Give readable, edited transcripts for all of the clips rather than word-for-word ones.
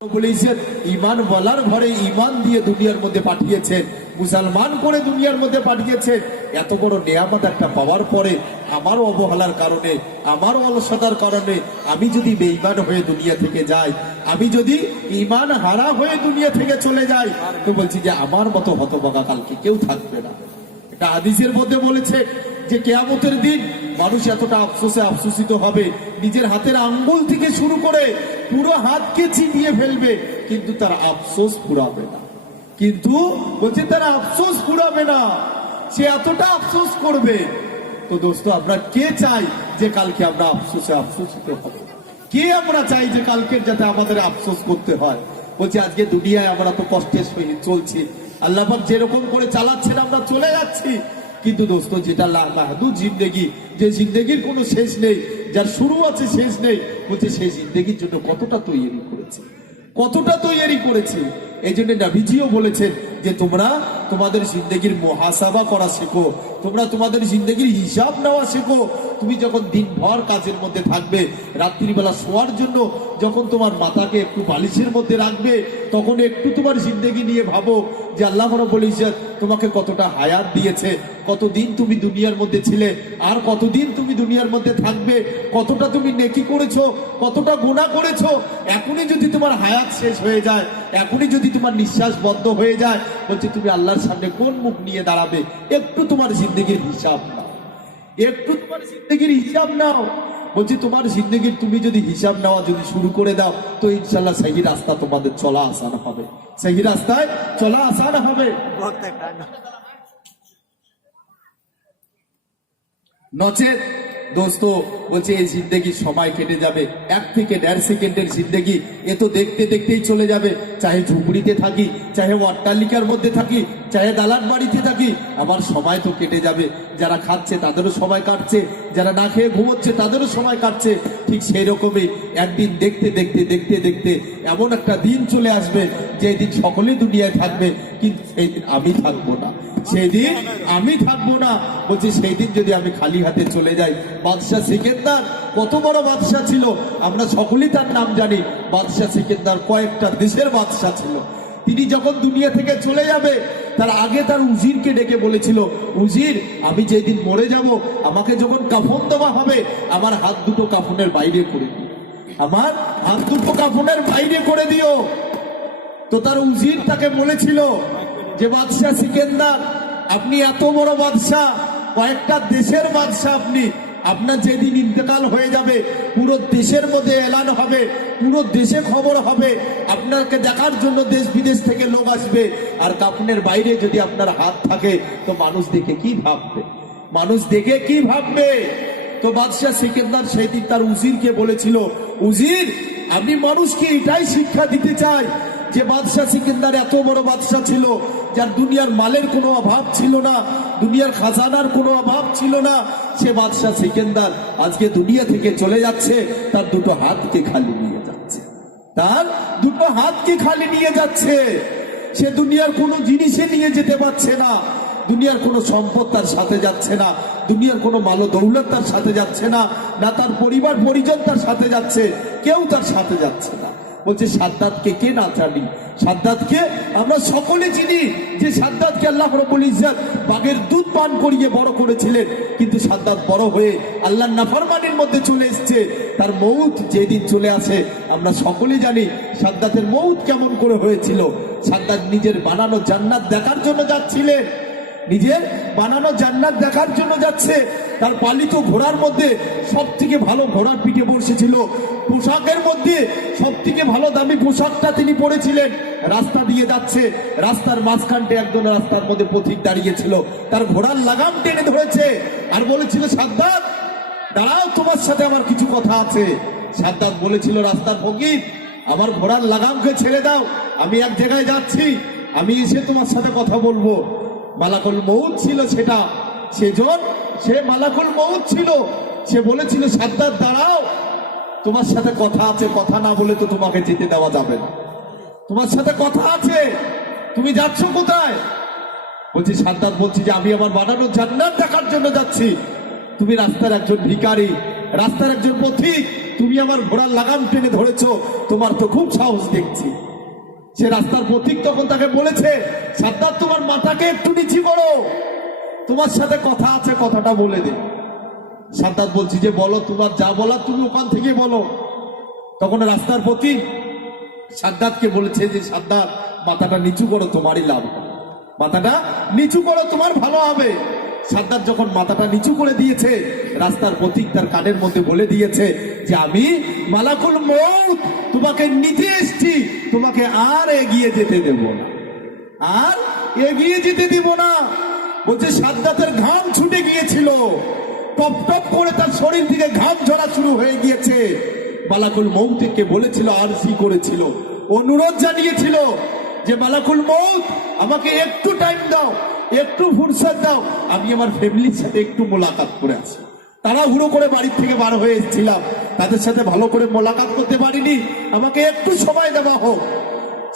বলেছেন ঈমান বলার ঘরে ঈমান দিয়ে দুনিয়ার মধ্যে পাঠিয়েছেন, মুসলমান করে দুনিয়ার মধ্যে পাঠিয়েছেন। এত বড় নিয়ামত একটা পাওয়ার পরে আমার অবহেলার কারণে, আমার অলসতার কারণে আমি যদি বেঈমান হয়ে দুনিয়া থেকে যাই, আমি যদি ঈমান হারা হয়ে দুনিয়া থেকে চলে যাই, তো বলছি যে আমার মতো হতভাগা কালকে কেউ থাকবে না। এটা হাদিসের মধ্যে বলেছে যে কিয়ামতের দিন মানুষ এতটা আফসোসে আফসোসিত হবে, নিজের হাতের আঙ্গুল থেকে শুরু করে পুরো হাতকে চিবিয়ে ফেলবে, কিন্তু তার আফসোস ফুরাবে না। কিন্তু বলছে তার আফসোস ফুরাবে না, সে এতটা আফসোস করবে। তো দোস্ত, আমরা কে চাই যে কালকে আমরা আফসোসে আফসোসিত হব? কে আমরা চাই যে কালকের যাতে আমাদের আফসোস করতে হয়? বলছে আজকে দুনিয়ায় আমরা তো কষ্টের সহিত চলছি, আল্লাহ পাক যেরকম করে চালাচ্ছেন আমরা চলে যাচ্ছি। কিন্তু দোস্ত, যেটা মাহদুদ জিন্দেগি, যে জিন্দেগির কোনো শেষ নেই, যার শুরু আছে শেষ নেই, বলছে সেই জিন্দেগির জন্য কতটা তৈরি করেছে, কতটা তৈরি করেছে। এই জন্য নবীজিও বলেছেন যে তোমরা তোমাদের জিন্দেগির মুহাসাবা করা শেখো, তোমরা তোমাদের জিন্দেগির হিসাব নেওয়া শেখো। তুমি যখন দিনভর কাজের মধ্যে থাকবে, রাত্রিবেলা শোয়ার জন্য যখন তোমার মাথাকে একটু বালিশের মধ্যে রাখবে, তখন একটু তোমার জিন্দেগি নিয়ে ভাবো যে আল্লাহ রাব্বুল ইজ্জত তোমাকে কতটা হায়াত দিয়েছে, কতদিন তুমি দুনিয়ার মধ্যে ছিলে, আর কতদিন তুমি দুনিয়ার মধ্যে থাকবে, কতটা তুমি নেকি করেছো, কতটা গুনাহ করেছো। এখনই যদি তোমার হায়াত শেষ হয়ে যায়, এখনই যদি তোমার নিঃশ্বাস বন্ধ হয়ে যায়, বলছে তুমি আল্লাহর সামনে কোন মুখ নিয়ে দাঁড়াবে? একটু তোমার জিন্দেগির হিসাব নাও, একটু তোমার জিন্দেগির হিসাব নাও। বলছি তোমার জিন্দেগির তুমি যদি হিসাব নেওয়া যদি শুরু করে দাও, তো ইনশাল্লাহ সেই রাস্তা তোমাদের চলা আসান হবে, সেই রাস্তায় চলা আসান হবে। নচেত দোস্ত, বলছে এই জিন্দেগি সময় কেটে যাবে, 1 থেকে 1.5 সেকেন্ডের জিন্দেগি, এ তো দেখতে দেখতেই চলে যাবে। চাহে ঝুপড়িতে থাকি, চাহে অট্টালিকার মধ্যে থাকি, চাহে দালান বাড়িতে থাকি, আমার সময় তো কেটে যাবে। যারা খাচ্ছে তাদেরও সময় কাটছে, যারা না খেয়ে ঘুমোচ্ছে তাদেরও সময় কাটছে। ঠিক সেই রকমই একদিন দেখতে দেখতে দেখতে দেখতে এমন একটা দিন চলে আসবে যে দিন সকলেই দুনিয়ায় থাকবে, কিন্তু সেই দিন আমি থাকবো না, সেই দিন আমি থাকবো না। বলছি সেই দিন যদি আমি খালি হাতে চলে যাই। বাদশাহ সিকান্দার কত বড় বাদশাহ ছিল, আমরা সকলেই তার নাম জানি। বাদশাহ সিকান্দার কয়েকটা দেশের বাদশাহ ছিল। তিনি যখন দুনিয়া থেকে চলে যাবে, তার আগে তার উজিরকে ডেকে বলেছিল, উজির, আমি যেদিন মরে যাব, আমাকে যখন কাফন দেওয়া হবে, আমার হাত দুটো কাফনের বাইরে করে দিও, আমার হাত দুটো কাফনের বাইরে করে দিও। তো তার উজির তাকে বলেছিল যে বাদশাহ সিকান্দার, আপনি এত বড় বাদশাহ, কয়েকটা দেশের বাদশাহ, আপনি আপনার যেদিন ইন্তেকাল হয়ে যাবে, পুরো দেশের মধ্যে এলান হবে, পুরো দেশে খবর হবে, আপনাকে দেখার জন্য দেশ বিদেশ থেকে লোক আসবে। আর কাফনের বাইরে যদি আপনার হাত থাকে, তো মানুষ দেখে কি ভাববে, মানুষ দেখে কি ভাববে? তো বাদশাহ সিকান্দার সেই দিন তার উজিরকে বলেছিল, উজির, আমি মানুষকে এটাই শিক্ষা দিতে চাই যে বাদশাহ সিকান্দার এত বড় বাদশাহ ছিল, যার দুনিয়ার মালের কোনো অভাব ছিল না, দুনিয়ার খাজানার কোনো অভাব ছিল না। সে বাদশাহ সিকান্দার আজকে দুনিয়া থেকে চলে যাচ্ছে, তার দুটো হাতকে খালি নিয়ে যাচ্ছে, তার দুটো হাতকে খালি নিয়ে যাচ্ছে। সে দুনিয়ার কোনো জিনিসে নিয়ে যেতে পারছে না, দুনিয়ার কোনো সম্পদ তার সাথে যাচ্ছে না, দুনিয়ার কোনো মাল দৌলত তার সাথে যাচ্ছে না, না তার পরিবার পরিজন তার সাথে যাচ্ছে, কেউ তার সাথে যাচ্ছে না। বলছে সাদ্দাতকে কে না জানি? সাদ্দাতকে আমরা সকলে চিনি, যে সাদ্দাতকে আল্লাহ রাব্বুল ইজ্জত বাগের দুধ পান করিয়ে বড় করেছিলেন। কিন্তু সাদ্দাত বড় হয়ে আল্লাহর নাফরমানির মধ্যে চলে এসেছে। তার মউত যেদিন চলে আসে, আমরা সকলে জানি সাদ্দাতের মউত কেমন করে হয়েছিল। সাদ্দাত নিজের বানানো জান্নাত দেখার জন্য যাচ্ছিলেন, নিজের বানানো জান্নাত দেখার জন্য যাচ্ছে। তার পালিত ঘোড়ার মধ্যে সব থেকে ভালো ঘোড়ার পিঠে বসেছিল, পোশাকের মধ্যে সব থেকে ভালো দামি পোশাকটা তিনি পরেছিলেন। রাস্তা দিয়ে যাচ্ছে, রাস্তার মাঝখানটা একজন রাস্তার মধ্যে পথিক দাঁড়িয়েছিল, তার ঘোড়ার লাগাম টেনে ধরেছে আর বলেছিল, সাদ্দাত দাঁড়াও, তোমার সাথে আমার কিছু কথা আছে। সাদ্দাত বলেছিল, রাস্তার ফকির, আমার ঘোড়ার লাগামকে ছেড়ে দাও, আমি এক জায়গায় যাচ্ছি, আমি এসে তোমার সাথে কথা বলবো। মালাকুল মউত ছিল সেটা, সেজন সে মালাকুল মউত ছিল। সে বলেছিল, সাদ্দাত দাঁড়াও, তোমার সাথে কথা আছে, কথা না বলে তো তোমাকে যেতে দেওয়া যাবে না, তোমার সাথে কথা আছে, তুমি যাচ্ছ কোথায়? বলছি সাদ্দাত বলছি যে আমি আমার বানানো জান্নাত দেখার জন্য যাচ্ছি। তুমি রাস্তার একজন ভিখারি, রাস্তার একজন পথিক, তুমি আমার ঘোড়ার লাগাম টেনে ধরেছো, তোমার তো খুব সাহস দেখছি। সে রাস্তার পথিক তখন তাকে বলেছে, সাদ্দাত তোমার মাথাকে একটু নিচু করো, তোমার সাথে কথা আছে, কথাটা বলে দে। সাদ্দাত বলছি যে বলো, তোমার যা বলার তুমি ওখান থেকে বলো। তখন রাস্তার পথিক সাদ্দাতকে বলেছে যে সাদ্দাত মাথাটা নিচু করো, তোমারই লাভ, মাথাটা নিচু করো, তোমার ভালো হবে। সাদ্দাত যখন মাথাটা নিচু করে দিয়েছে, রাস্তার পথিক তার কানের মধ্যে বলে দিয়েছে যে আমি মালাকুল মউত তোমাকে নিতে এসছি, তোমাকে আর এগিয়ে যেতে দেব না, আর এগিয়ে যেতে দেব না। বলছে সাদ্দাতের ঘাম ছুটে গিয়েছিল, টপ টপ করে তার শরীর থেকে ঘাম ঝরা শুরু হয়ে গিয়েছে। মালাকুল মউতকে বলেছিল, আরজি করেছিল, অনুরোধ জানিয়েছিল যে মালাকুল মউত আমাকে একটু টাইম দাও, একটু ফুরসত দাও, আমি আমার ফ্যামিলির সাথে একটু মোলাকাত করে আসি। তারা হুড়ো করে বাড়ির থেকে বার হয়ে এসেছিলাম, তাদের সাথে ভালো করে মোলাকাত করতে পারিনি, আমাকে একটু সময় দেওয়া হোক।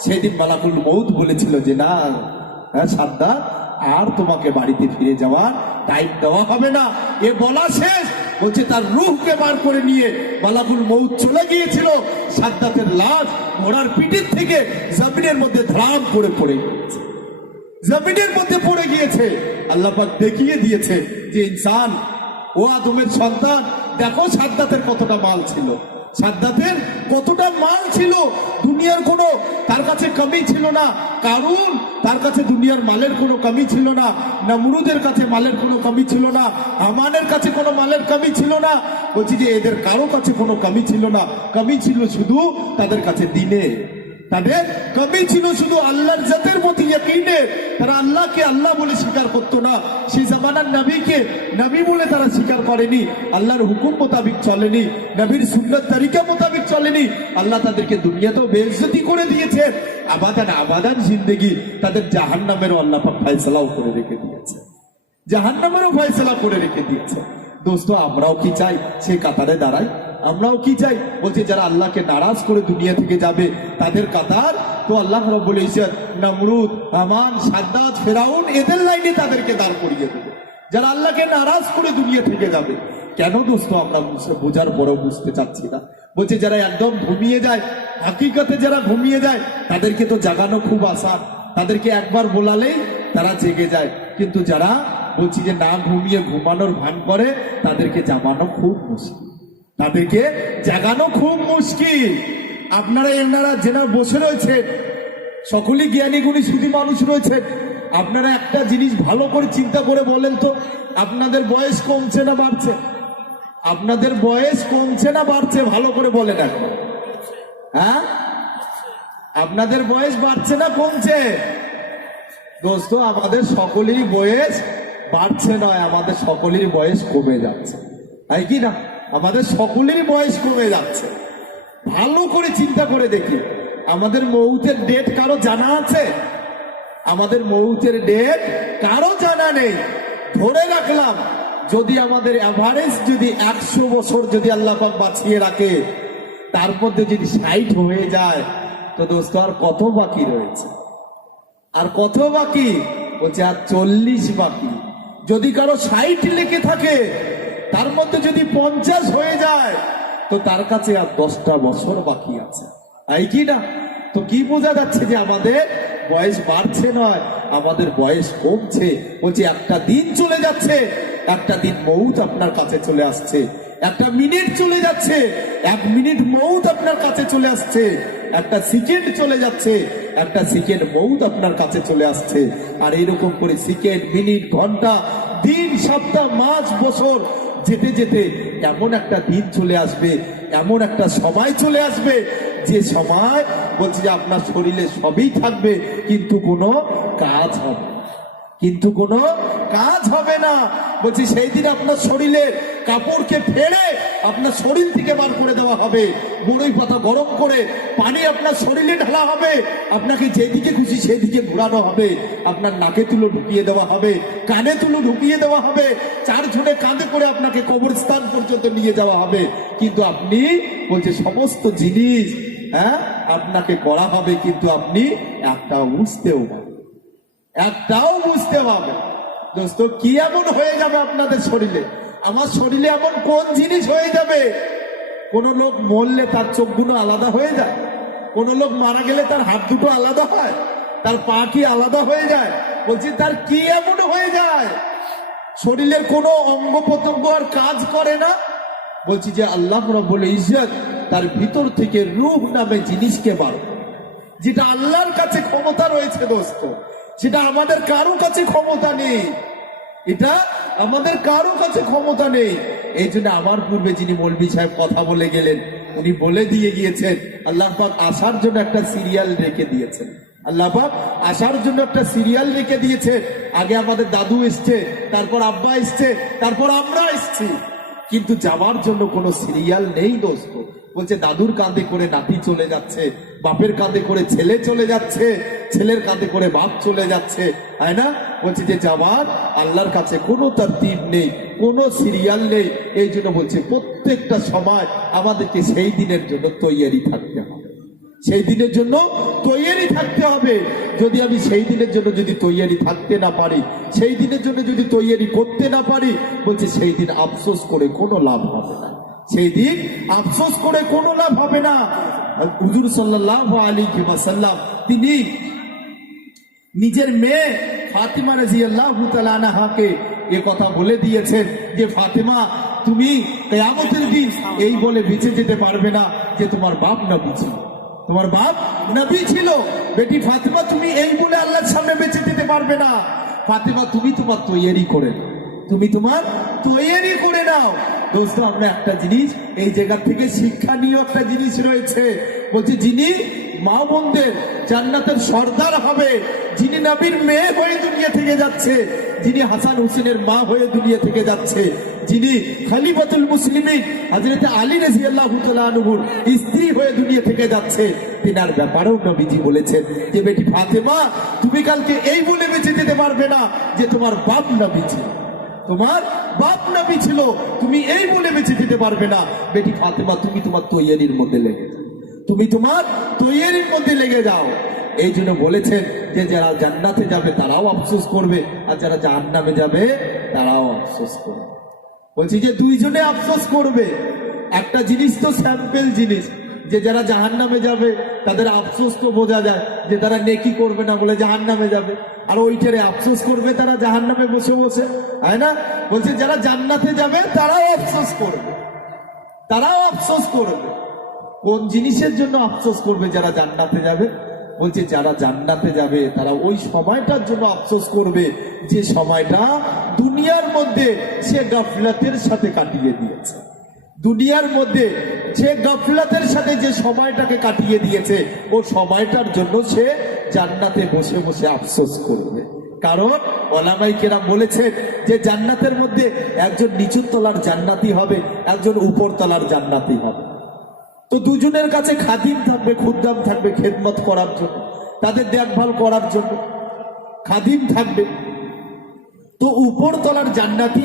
সেদিন মালাকুল মউত বলেছিল যে না সাদ্দাত, আর তোমাকে বাড়িতে ফিরে যাওয়ার টাইম দেওয়া হবে না। এ বলা শেষ, বলছে তার রূহকে বার করে নিয়ে মালাকুল মউত চলে গিয়েছিল। সাদ্দাতের লাশ ঘোড়ার পিঠের থেকে জমিনের মধ্যে ধাম করে পড়ে গিয়েছে, জমিনের মধ্যে পড়ে গিয়েছে। আল্লাহ পাক দেখিয়ে দিয়েছে যে ইনসান, ও আদমের সন্তান, দেখো সাদ্দাতের কতটা মাল ছিল, সাদ্দাতের কতটা মাল ছিল। দুনিয়ার কোনো তার কাছে কমি ছিল না, কারণ তার কাছে দুনিয়ার মালের কোনো কমি ছিল না, নমরুদের কাছে মালের কোনো কমি ছিল না, হামানের কাছে কোনো মালের কমি ছিল না। বলছি যে এদের কারো কাছে কোনো কমি ছিল না, কমি ছিল শুধু তাদের কাছে দিনে, তাদের কমি ছিল শুধু আল্লাহর জাতের প্রতি ইয়াকিনে। তারা আল্লাহকে আল্লাহ বলে স্বীকার করতো না, সেই জামানার নবীকে নবী বলে তারা স্বীকার করেনি, আল্লাহর হুকুম মোতাবিক চলেনি, নবীর সুন্নাত তরিকা মোতাবিক চলেনি। আল্লাহ তাদেরকে দুনিয়াতেও বেইজ্জতি করে দিয়েছে, আবাদান আবাদান জিন্দেগি তাদের জাহান্নামেরও আল্লাহ পাক ফয়সালাও করে রেখে দিয়েছে, জাহান্নামেরও ফয়সালা করে রেখে দিয়েছে। দোস্ত, আমরাও কি চাই সেই কাতারে দাঁড়াই? আমরাও কি চাই? বলছে যারা আল্লাহকে নারাজ করে দুনিয়া থেকে যাবে তাদের কাতার তো আল্লাহ রাব্বুল ইজ্জত নমরুদ, হামান, সাদ্দাত, ফেরাউন এদের লাইনে তাদেরকে দাঁড় করিয়ে দেবে, যারা আল্লাহকে নারাজ করে দুনিয়া থেকে যাবে। কেন দোস্ত আমরা বোঝার পরেও বুঝতে চাচ্ছি না? বলছে যারা একদম ঘুমিয়ে যায়, হাকিকতে যারা ঘুমিয়ে যায় তাদেরকে তো জাগানো খুব আসান, তাদেরকে একবার বলালেই তারা জেগে যায়। কিন্তু যারা বলছি যে না ঘুমিয়ে ঘুমানোর ভান করে, তাদেরকে জাগানো খুব মুশকিল, তাদেরকে জাগানো খুব মুশকিল। আপনারা এনারা যারা বসে রয়েছে সকলেই জ্ঞানী গুণী শুধু মানুষ রয়েছে। আপনারা একটা জিনিস ভালো করে চিন্তা করে বলেন তো, আপনাদের বয়স কমছে না বাড়ছে? আপনাদের বয়স কমছে না বাড়ছে? ভালো করে বলেন এখন। হ্যাঁ, আপনাদের বয়স বাড়ছে না কমছে? দোস্ত, আমাদের সকলেরই বয়স বাড়ছে নয়, আমাদের সকলেরই বয়স কমে যাচ্ছে, তাই কি না? আমাদের সকলেরই বয়স কমে যাচ্ছে। ভালো করে চিন্তা করে দেখি, আমাদের মৌতের ডেট কারো জানা আছে? আমাদের মৌতের ডেট কারো জানা নেই। ধরে রাখলাম যদি আমাদের এভারেজ যদি 100 বছর যদি আল্লাহ পাক বাঁচিয়ে রাখে, তার মধ্যে যদি 60 হয়ে যায়, তো দোস্ত আর কত বাকি রয়েছে? আর কত বাকি? বলছে আর 40 বাকি। যদি কারো 60 লেখে থাকে, তার মধ্যে যদি 50 হয়ে যায়, তো তার কাছে আর 10টা বছর বাকি আছে, তাই কি না? তো কি বোঝা যাচ্ছে যে আমাদের বয়স বাড়ছে নয়, আমাদের বয়স কমছে। বলছি একটা দিন চলে যাচ্ছে, একটা দিন মৌত আপনার কাছে চলে আসছে, একটা মিনিট চলে যাচ্ছে, 1 মিনিট মৌত আপনার কাছে চলে আসছে, একটা সেকেন্ড চলে যাচ্ছে, একটা সেকেন্ড মৌত আপনার কাছে চলে আসছে। আর এরকম করে সেকেন্ড, মিনিট, ঘন্টা, দিন, সপ্তাহ, মাস, বছর যেতে যেতে এমন একটা দিন চলে আসবে, এমন একটা সময় চলে আসবে, যে সময় বলছি যে আপনার শরীরে সবই থাকবে কিন্তু কোনো কাজ হবে, কিন্তু কোনো কাজ হবে না। বলছি সেই দিন আপনার শরীরের কাপড়কে ফেলে আপনার শরীর থেকে বার করে দেওয়া হবে, বড়ই পাতা গরম করে পানি আপনার শরীরে ঢালা হবে, আপনাকে যেদিকে খুশি সেদিকে ঘোরানো হবে, আপনার নাকে তুলো ঢুকিয়ে দেওয়া হবে, কানে তুলো ঢুকিয়ে দেওয়া হবে, 4 জনে কাঁধে করে আপনাকে কবরস্থান পর্যন্ত নিয়ে যাওয়া হবে। কিন্তু আপনি বলছে সমস্ত জিনিস আপনাকে করা হবে, কিন্তু আপনি একটাও বুঝতেও পারবেন, একটাও বুঝতে পারবে। দোস্ত, কি এমন হয়ে যাবে আপনাদের শরীরে? আমার শরীরে এমন কোন জিনিস হয়ে যাবে কোন লোক মরলে তার চোখগুলো আলাদা হয়ে যায়, কোন লোক মারা গেলে তার হাত দুটো আলাদা হয়, তার পা কি আলাদা হয়ে যায়? বলছি তার কি এমন হয়ে যায় শরীরের কোনো অঙ্গ প্রত্যঙ্গ আর কাজ করে না? বলছি যে আল্লাহ রাব্বুল ইজ্জত তার ভিতর থেকে রূহ নামে জিনিসকে বার, যেটা আল্লাহর কাছে ক্ষমতা রয়েছে দোস্ত, সেটা আমাদের কারো কাছে ক্ষমতা নেই, এটা আমাদের কারো কাছে ক্ষমতা নেই। এই জন্য আমার পূর্বে যিনি মৌলভী সাহেব কথা বলে গেলেন, উনি বলে দিয়ে গিয়েছেন আল্লাহ পাক আসার জন্য একটা সিরিয়াল রেখে দিয়েছেন, আল্লাহ পাক আসার জন্য একটা সিরিয়াল রেখে দিয়েছেন। আগে আমাদের দাদু এসছে, তারপর আব্বা এসছে, তারপর আমরা এসছি, কিন্তু যাওয়ার জন্য কোনো সিরিয়াল নেই দোস্ত। বলছে দাদুর কাঁধে করে নাতি চলে যাচ্ছে, বাপের কাঁধে করে ছেলে চলে যাচ্ছে, ছেলের কাঁধে করে বাপ চলে যাচ্ছে, তাই না? বলছে যে যাওয়ার আল্লাহর কাছে কোনো তারতিব নেই, কোনো সিরিয়াল নেই। এই জন্য বলছে প্রত্যেকটা সময় আমাদেরকে সেই দিনের জন্য তৈয়ারি থাকতে হবে, সেই দিনের জন্য তৈয়ারি থাকতে হবে। যদি আমি সেই দিনের জন্য যদি তৈয়ারি থাকতে না পারি, সেই দিনের জন্য যদি তৈয়ারি করতে না পারি, বলছে সেই দিন আফসোস করে কোনো লাভ হবে না, সেই দিন আফসোস করে কোনো লাভ হবে না। হুজুর সাল্লাল্লাহু আলাইহি ওয়াসাল্লাম তিনি নিজের মেয়ে ফাতিমা রাদিয়াল্লাহু তাআলা আনহাকে এ কথা বলে দিয়েছেন যে ফাতিমা তুমি কিয়ামতের দিন এই বলে বেঁচে যেতে পারবে না যে তোমার বাপ নবী ছিল, তোমার বাপ নবী ছিল। বেটি ফাতিমা তুমি এই বলে আল্লাহর সামনে বেঁচে যেতে পারবে না। ফাতিমা তুমি তোমার তৈয়ারি করে নাও, তুমি তোমার তৈয়ারি করে নাও। দোস্ত আমরা একটা জিনিস এই জায়গা থেকে শিক্ষণীয় একটা জিনিস রয়েছে, বলছে যিনি মা বোনদের জান্নাতের সর্দার হবে, যিনি নবীর মেয়ে হয়ে দুনিয়া থেকে যাচ্ছে, যিনি হাসান হুসেনের মা হয়ে দুনিয়া থেকে যাচ্ছে, যিনি খলিফাতুল মুসলিমিন হযরত আলী রাদিয়াল্লাহু তাআলা আনহুর স্ত্রী হয়ে দুনিয়া থেকে যাচ্ছে, তিনার ব্যাপারেও নবীজি বলেছেন যে বেটি ফাতেমা তুমি কালকে এই বলে বেঁচে যেতে পারবে না যে তোমার বাপ নবী ছিল, তোমার বাপ নবী ছিল, তুমি এই বলে বেঁচে যেতে পারবে না। বেটি ফাতেমা তুমি তোমার তৈয়ারির মধ্যে লেগে যাও, তুমি তোমার তৈয়ারির মধ্যে লেগে যাও। এই জন্য বলেছেন যে যারা জান্নাতে যাবে তারাও আফসোস করবে, আর যারা জাহান্নামে যাবে তারাও আফসোস করবে। বলছি যে দুইজনে আফসোস করবে। একটা জিনিস তো স্যাম্পল জিনিস, যে যারা জাহান্নামে যাবে তাদের আফসোস তো বোঝা যায় যে তারা নেকি করবে না বলে জাহান্নামে যাবে, আর ওইটারে আফসোস করবে তারা জাহান্নামে বসে বসে, তাই না? বলছে যারা জান্নাতে যাবে তারাও আফসোস করবে, তারাও আফসোস করবে। কোন জিনিসের জন্য আফসোস করবে যারা জান্নাতে যাবে? বলছে যারা জান্নাতে যাবে তারা ওই সময়টার জন্য আফসোস করবে যে সময়টা দুনিয়ার মধ্যে সে গাফলাতের সাথে কাটিয়ে দিয়েছে, দুনিয়ার মধ্যে সে গাফলাতের সাথে যে সময়টাকে কাটিয়ে দিয়েছে ও সময়টার জন্য সে জান্নাতে বসে বসে আফসোস করবে। কারণ ওলামাই কেরাম বলেছেন যে জান্নাতের মধ্যে একজন নিচুর তলার জান্নাতি হবে, একজন উপর তলার জান্নাতি হবে। তো দুজনের কাছে খাদিম থাকবে, খুদ্দাম থাকবে খেদমত করার জন্য, তাদের দেখভাল করার জন্য খাদিম থাকবে। তো উপর তলার জান্নাতি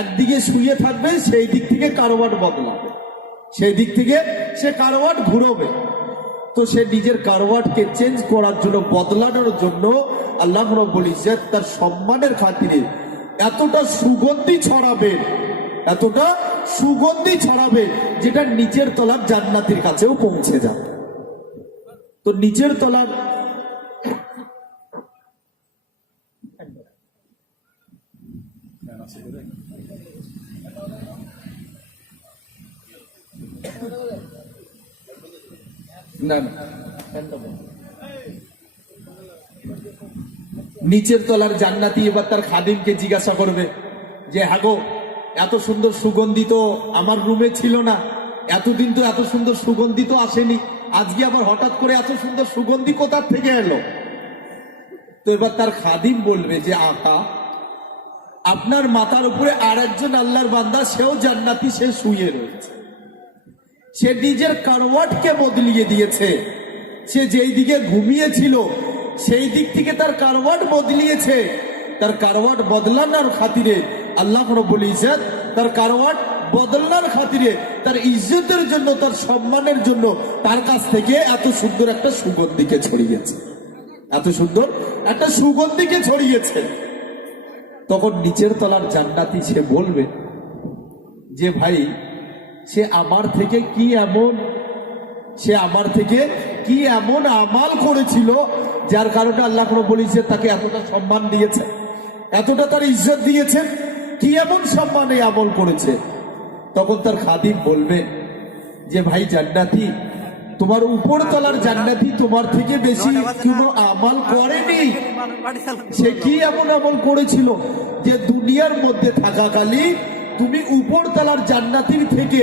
একদিকে শুয়ে থাকবে, সেই দিক থেকে কারওয়াট বদলাবে, সেই দিক থেকে সে কারওয়াট ঘুরবে। তো সে নিজের কারওয়াটকে চেঞ্জ করার জন্য, বদলানোর জন্য আল্লাহ রাব্বুল ইজ্জত তার সম্মানের খাতিরে এতটা সুগন্ধি ছড়াবে, এতটা সুগন্ধি ছড়াবে যেটা নিচের তলার জান্নাতের কাছেও পৌঁছে যাবে। তো নিচের তলার নিচের তলার জান্নাতি এবার তার খাদিমকে জিজ্ঞাসা করবে যে হ্যাঁ গো, এত সুন্দর সুগন্ধি তো আমার রুমে ছিল না, এতদিন তো এত সুন্দর সুগন্ধি তো আসেনি, আজকে আবার হঠাৎ করে এত সুন্দর সুগন্ধি কোথা থেকে এলো? তো এবার তার খাদিম বলবে যে আকা, আপনার মাথার উপরে আর একজন আল্লাহর বান্দা, সেও জান্নাতি, সে শুয়ে রয়েছে, সে নিজের কারওয়াটকে বদলিয়ে দিয়েছে, সে যেই দিকে ঘুমিয়েছিল সেই দিক থেকে তার কারওয়াট বদলিয়েছে। তার কারওয়াট বদলানোর খাতিরে আল্লাহ রাব্বুল ইজ্জত তার কারওয়াট বদলানোর খাতিরে তার ইজ্জতের জন্য, তার সম্মানের জন্য তার কাছ থেকে এত সুন্দর একটা সুগন্ধিকে ছড়িয়েছে, এত সুন্দর একটা সুগন্ধিকে ছড়িয়েছে। তখন নিচের তলার জান্নাতি সে বলবে যে ভাই, সে আমার থেকে কি এমন আমাল করেছিল যার কারণে আল্লাহ রাব্বুল ইজ্জত তাকে এতটা সম্মান দিয়েছে, এতটা তার ইজ্জত দিয়েছেন, কি এমন সম্মানে আমল করেছে। তখন তার খাদিম বলবেন যে ভাই জান্নাতি, তোমার উপর তলার জান্নাতি তোমার থেকে বেশি কোনো আমল করেনি। সে কি এমন আমল করেছিল যে দুনিয়ার মধ্যে থাকাকালী তুমি উপর তলার জান্নাতির থেকে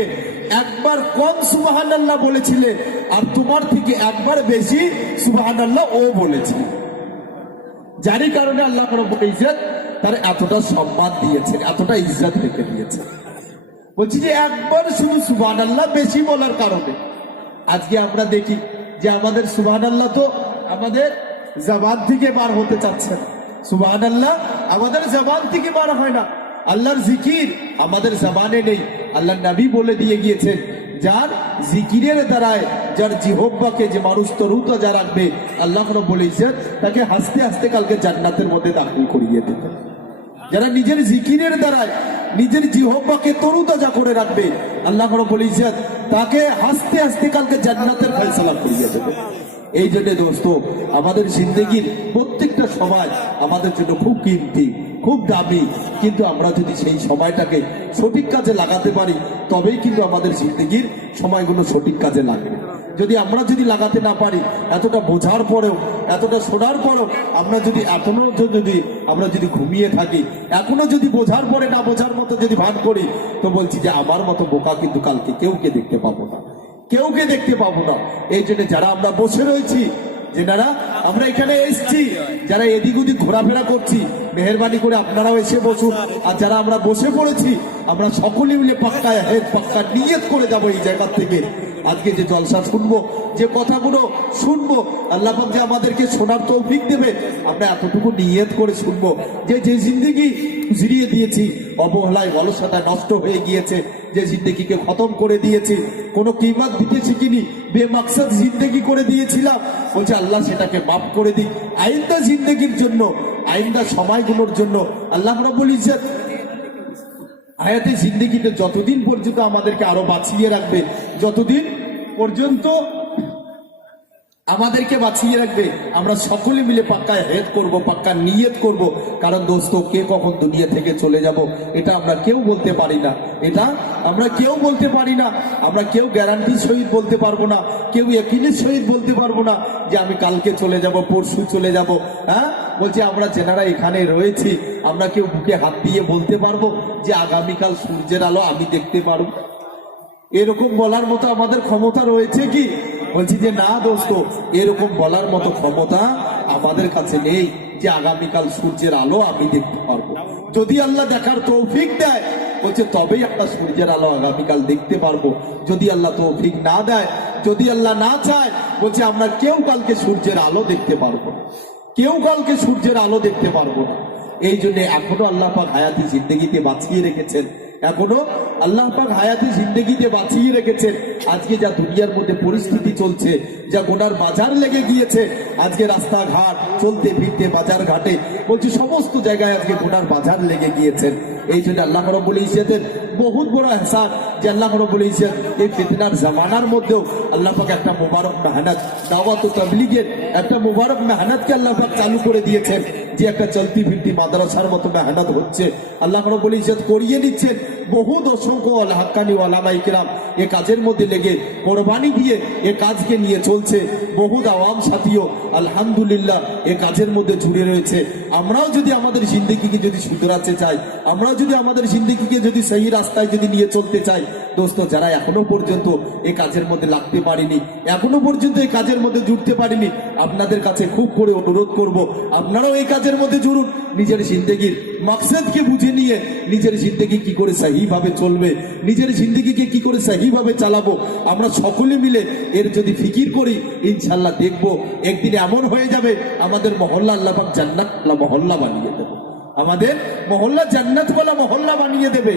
একবার কম সুবহানাল্লাহ বলেছিলে, আর তোমার থেকে একবার বেশি সুবহানাল্লাহ ও বলেছে, যারই কারণে আল্লাহ রাব্বুল ইজ্জত তার এতটা সম্মান দিয়েছে, এতটা ইজ্জত রেখে দিয়েছে। বলছি যে একবার শুধু সুবহানাল্লাহ বেশি বলার কারণে আজকে আমরা দেখি যে আমাদের সুবহানাল্লাহ তো আমাদের জবান থেকে বার হতে চাচ্ছে না, সুবহানাল্লাহ আমাদের জবান থেকে বার হয় না, আল্লাহর জিকির আমাদের জবানে নেই। আল্লাহ নবী বলে দিয়ে গিয়েছেন যার জিকিরের দ্বারায় যার জিহ্বাকে যে মানুষ তরুতাজা রাখবে আল্লাহ রাব্বুল ইজ্জত তাকে হাসতে হাসতে কালকে জান্নাতের মধ্যে দাখিল করিয়ে দেবে। যারা নিজের জিকিরের দ্বারায় নিজের জিহ্বাকে তরুতাজা করে রাখবে আল্লাহ রাব্বুল ইজ্জত তাকে হাসতে হাসতে কালকে জান্নাতের ফয়সালা করিয়ে দেবে। এই জন্য দোস্ত, আমাদের জিন্দেগির প্রত্যেকটা সময় আমাদের জন্য খুব কিমতি, খুব দামি, কিন্তু আমরা যদি সেই সময়টাকে সঠিক কাজে লাগাতে পারি তবেই কিন্তু আমাদের জিন্দেগির সময়গুলো সঠিক কাজে লাগবে। যদি আমরা লাগাতে না পারি, এতটা বোঝার পরেও, এতটা শোনার পরেও আমরা যদি ঘুমিয়ে থাকি, এখনো যদি বোঝার পরে না বোঝার মতো যদি ভান করি, তো বলছি যে আমার মতো বোকা কিন্তু কালকে কেউকে দেখতে পাবো না। এই জন্য যারা আমরা বসে রয়েছি, যেনারা আমরা এখানে এসেছি, যারা এদিক ওদিক ঘোরাফেরা করছি, মেহেরবানি করে আপনারাও এসে বসুন। আর যারা আমরা বসে পড়েছি, আমরা সকলে মিলে পাক্কা নিয়ত করে যাবো এই জায়গা থেকে। আজকে যে জলসা শুনবো, যে কথাগুলো শুনবো, আল্লাহ পাক যে আমাদেরকে শোনার তৌফিক দেবে, আমরা এতটুকু নিয়ত করে শুনবো যে জিন্দেগি গুজরিয়ে দিয়েছি অবহেলায়, অলসতায় নষ্ট হয়ে গিয়েছে, যে জিন্দেগিকে খতম করে দিয়েছি, কোনো কিমাত দিতে শিখিনি, বেমাকসাদ জিন্দেগি করে দিয়েছিলাম, বলছে আল্লাহ সেটাকে মাফ করে দিক। আইন্দা জিন্দেগির জন্য, আইন্দা সময়গুলোর জন্য আল্লাহ রাব্বুল ইজ্জত হায়াতে জিন্দেগিতে যতদিন পর্যন্ত আমাদেরকে আরো বাঁচিয়ে রাখবে, যতদিন পর্যন্ত আমাদেরকে বাঁচিয়ে রাখবে, আমরা সকলে মিলে পাক্কা হেদ করব, পাক্কা নিয়ত করব। কারণ দোস্ত, কে কখন দুনিয়া থেকে চলে যাব এটা আমরা কেউ বলতে পারি না, আমরা কেউ গ্যারান্টির সহিত বলতে পারবো না, কেউ ইয়াকিনের সহিত বলতে পারবো না যে আমি কালকে চলে যাব, পরশু চলে যাব। হ্যাঁ, বলছি আমরা যেনারা এখানে রয়েছি, আমরা কেউ বুকে হাত দিয়ে বলতে পারবো যে আগামীকাল সূর্যের আলো আমি দেখতে পারবো? এরকম বলার মতো আমাদের ক্ষমতা রয়েছে কি? বলছি যে না দোস্ত, এরকম বলার মতো ক্ষমতা আমাদের কাছে নেই যে আগামীকাল সূর্যের আলো আমি দেখতে পারবো। যদি আল্লাহ দেখার তৌফিক দেয়, বলছে তবেই আমরা সূর্যের আলো আগামীকাল দেখতে পারবো। যদি আল্লাহ তৌফিক না দেয়, যদি আল্লাহ না চায়, বলছে আমরা কেউ কালকে সূর্যের আলো দেখতে পারবো না, এই জন্য এখনো আল্লাহ পাক হায়াতি জিন্দেগিতে বাঁচিয়ে রেখেছেন, আজকে যা দুনিয়ার মধ্যে পরিস্থিতি চলছে, যা গোটার বাজার লেগে গিয়েছে, আজকে রাস্তাঘাট চলতে ফিরতে বাজার ঘাটে, বলছি সমস্ত জায়গায় আজকে গোটার বাজার লেগে গিয়েছেন। এই জন্য আল্লাহ রাব্বুল ইজ্জতের বহুত বড় এহসান যে আল্লাহ রাব্বুল ইজ্জত এই ফিতনার জামানার মধ্যেও আল্লাহ পাক একটা মুবারক মেহনত, দাওয়াত ও তাবলীগের একটা মুবারক মেহনতকে আল্লাহ পাক চালু করে দিয়েছেন, যে একটা চলতি ফিরতি মাদ্রাসার মতো মেহনত হচ্ছে। আল্লাহ রাব্বুল ইজ্জত করিয়ে দিচ্ছেন। বহুত অসংখ্য হাক্কানি ওলামায়ে কিরাম এ কাজের মধ্যে লেগে কোরবানি দিয়ে এ কাজকে নিয়ে চলছে। বহুত আওয়াম সাথীও আলহামদুলিল্লাহ এ কাজের মধ্যে জুড়ে রয়েছে। আমরাও যদি আমাদের জিন্দেগিকে যদি শুধরাতে চাই, আমরাও যদি আমাদের জিন্দেগিকে যদি সেই রাস্তায় যদি নিয়ে চলতে চাই, দোস্ত যারা এখনো পর্যন্ত এই কাজের মধ্যে লাগতে পারিনি, এখনো পর্যন্ত এই কাজের মধ্যে জুড়তে পারিনি, আপনাদের কাছে খুব করে অনুরোধ করব, আপনারাও এই কাজের মধ্যে জুড়ুন। নিজের জিন্দেগির মাকসাদকে বুঝে নিয়ে নিজের জিন্দেগি কি করে সহিভাবে চলবে, নিজের জিন্দেগিকে কি করে সহিভাবে চালাবো, আমরা সকলে মিলে এর যদি ফিকির করি, ইনশাল্লাহ দেখবো একদিন এমন হয়ে যাবে আমাদের মহল্লা আল্লাহ পাক জান্নাত মহল্লা বানিয়ে দেবে, আমাদের মহল্লা জান্নাত ওয়ালা মহল্লা বানিয়ে দেবে।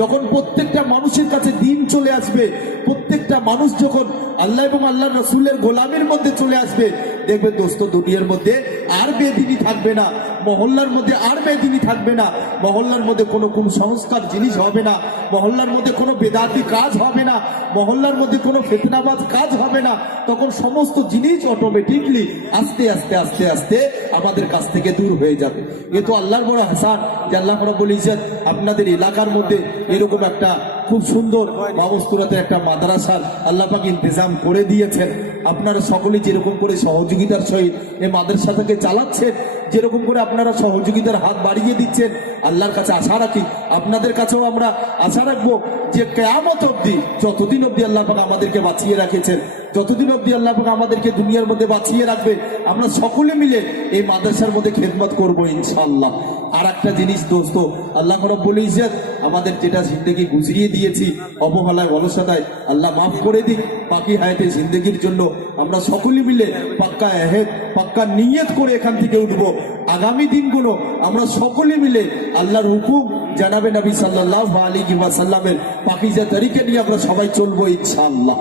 যখন প্রত্যেকটা মানুষের কাছে দিন চলে আসবে, প্রত্যেকটা মানুষ যখন আল্লাহ এবং আল্লাহ রাসূলের গোলামের মধ্যে চলে আসবে, দেখবে দোস্ত দুনিয়ার মধ্যে আর বেদিনী থাকবে না, মহল্লার মধ্যে আর বেদিনী থাকবে না, মহল্লার মধ্যে কোনো কুসংস্কার জিনিস হবে না, মহল্লার মধ্যে কোনো বেদাতি কাজ হবে না, মহল্লার মধ্যে কোনো ফিতনাবাজ কাজ হবে না। তখন সমস্ত জিনিস অটোমেটিকলি আস্তে আস্তে আস্তে আস্তে আমাদের কাছ থেকে দূর হয়ে যাবে। এ তো আল্লাহর বড় হাসান যে আল্লাহ রাব্বুল ইজ্জত আপনাদের এলাকার মধ্যে এরকম একটা খুব সুন্দর বাবস্তুরাতের একটা মাদ্রাসার আল্লাহ পাক ইন্তজাম করে দিয়েছেন। আপনারা সকলে যেরকম করে সহযোগিতার সহিত এই মাদ্রাসাটাকে চালাচ্ছেন, যেরকম করে আপনারা সহযোগিতার হাত বাড়িয়ে দিচ্ছেন, আল্লাহর কাছে আশা রাখি, আপনাদের কাছেও আমরা আশা রাখবো যে কিয়ামত অবধি, যতদিন অবধি আল্লাহ পাক আমাদেরকে বাঁচিয়ে রাখেছেন, যতদিন অবধি আল্লাহ পাক আমাদেরকে দুনিয়ার মধ্যে বাঁচিয়ে রাখবে, আমরা সকলে মিলে এই মাদ্রাসার মধ্যে খেদমত করবো ইনশাআল্লাহ। আর একটা জিনিস দোস্ত, আল্লাহ রাব্বুল ইজ্জত আমাদের যেটা জিন্দেগি গুজরিয়ে দিয়েছি অবহেলায় অলসতায়, আল্লাহ মাফ করে দিক। বাকি হায়াতে জিন্দেগির জন্য আমরা সকলে মিলে পাক্কা এহেদ, পাক্কা নিয়ত করে এখান থেকে উঠবো। আগামী দিনগুলো আমরা সকলে মিলে আল্লাহর হুকুম জানাবে নবী সাল্লাল্লাহু আলাইহি ওয়াসাল্লামের পাকিজা তরিকে নিয়ে আমরা সবাই চলবো ইনশাআল্লাহ।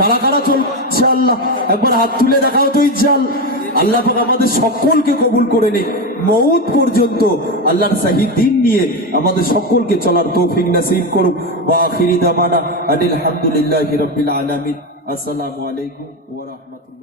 কারা কারা চলবো ইনশাআল্লাহ? একবার হাত তুলে দেখাও তো ইনশাআল্লাহ। আল্লাহ পাক আমাদের সকলকে কবুল করে নিক, মউত পর্যন্ত আল্লাহর সহি দ্বীন নিয়ে আমাদের সকলকে চলার তৌফিক নসিব করুক। ওয়া আখিরি দাওয়ানা আনিল হামদুলিল্লাহি রাব্বিল আলামিন। আসসালামু আলাইকুম ওয়া রাহমাতুল্লাহ।